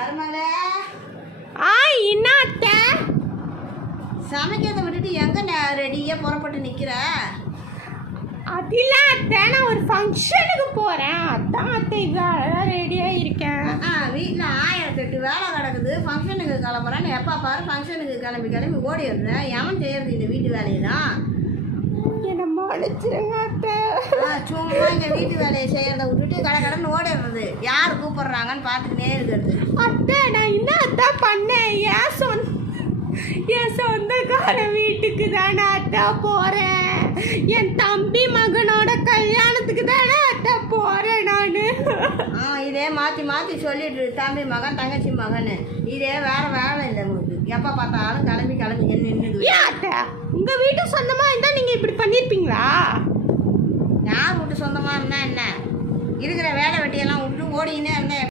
மருமகளே. என்ன அத்தை? சமைக்கிறத விட்டுட்டு எங்க ரெடியா புறப்பட்டு நிக்கிற? அதெல்லாம் அத்தை, நான் ஒரு ஃபங்க்ஷனுக்கு போறேன். அதான் அத்தை இவ்வளோ ரெடியாக இருக்கேன். வீட்டில் 1008 வேலை கிடக்குது. ஃபங்க்ஷனுக்கு கிளம்புறேன்னு எப்போ பாரு ஃபங்க்ஷனுக்கு கிளம்பி ஓடிடுறேன். எவன் செய்யறது இந்த வீட்டு வேலையெல்லாம்? என்ன மன்னிச்சிருங்க அத்தை. சும்மா இந்த வீட்டு வேலையை செய்யறத விட்டுட்டு கடன்னு ஓடிடுறது. யார் கூப்பிடுறாங்கன்னு பார்த்துக்கிட்டே இருக்கிறது. அத்தை, நான் என்ன அத்தை பண்ணேன்? என் சொந்தக்கார வீட்டுக்கு தானே அத்தை போறேன். என் தம்பி மகனோட கல்யாணத்துக்கு தானே அத்தை போறேன் நானு. இதே மாற்றி மாற்றி சொல்லிட்டு தம்பி மகன் தங்கச்சி மகன் இதே வேற வேலை இல்லை உங்களுக்கு. எப்போ பார்த்தாலும் கிளம்பி நின்று. ஏன் அத்தை, உங்க வீட்டு சொந்தமா இருந்தா நீங்க இப்படி பண்ணிருப்பீங்களா? யார் வீட்டு சொந்தமா இருந்தா என்ன? இருக்கிற வேலை வெட்டியெல்லாம் விட்டு ஓடிக்கினே இருந்தேன்.